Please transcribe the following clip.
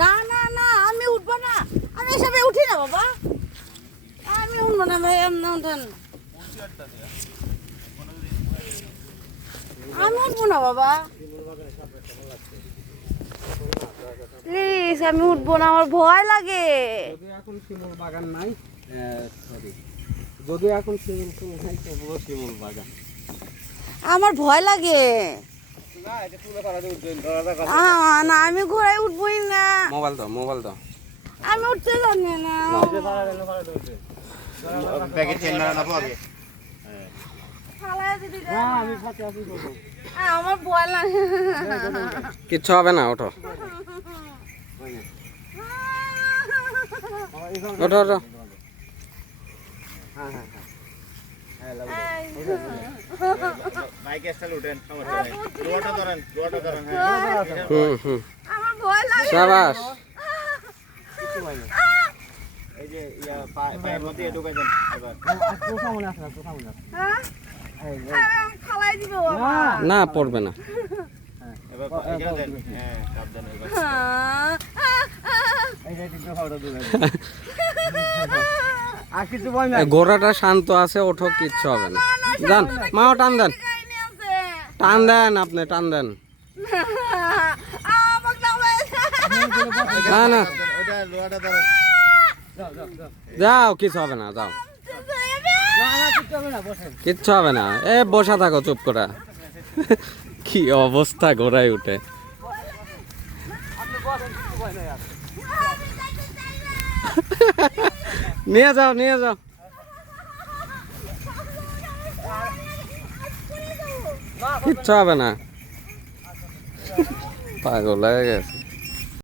না না না আমি উঠবো না, আমি এসবে উঠি না বাবা, আমি উঠবো না ভাই, আপনি উঠেন, আমি উঠবো না বাবা, প্লিজ আমি উঠবো না, আমার ভয় লাগে। যদি এখন শিমুল বাগান নাই, সরি, যদি এখন শিমুল ফুল নাই তবুও শিমুল বাগান। আমার ভয় লাগে। না এটা তুলে পারা উঠবেন, না আমি ঘোড়ায় উঠবোই না, মোবাইল দাও, মোবাইল দাও। আমি উঠতে জানি না। ব্যাগের চেন না পাবে। ফালায় দিদি না আমি সাথে আছি তো। আমার ভয় লাগে। কিচ্ছু হবে না, ওঠো ওঠো ওঠো। হ্যাঁ হ্যাঁ বাইকে স্টাইল উঠেন, সমস্যা নাই। দোয়াটা ধরেন, দোয়াটা ধরেন। আমার ভয় লাগে। শাবাশ। এই যে পায়ের মধ্যে ঢুকাই দেন এবার। তোষা মনে আছে না, তোষা মনে আছে। হ্যাঁ? আমি ফালাই দিব বাবা। না পড়বে না। এবার এখানে দেন। হ্যাঁ, সাবধানে এবার। এই যে টিপটা ফাউটা দিলে। আর কিছু ভয় নাই। ঘোড়াটা শান্ত আছে, ওঠো, কিচ্ছু হবে না। যান মাও, টান দেন, টান দেন, আপনি টান দেন। না না ওটা লোহাটা ধরেন। যাও, কিছু হবে না, যাও, কিচ্ছু হবে না। এ বসা থাকো চুপ করে। কি অবস্থা ঘোড়ায় উঠে। নিয়ে যাও, নিয়ে যাও। কিচ্ছু হবে না, পাগল হয়ে গেছে।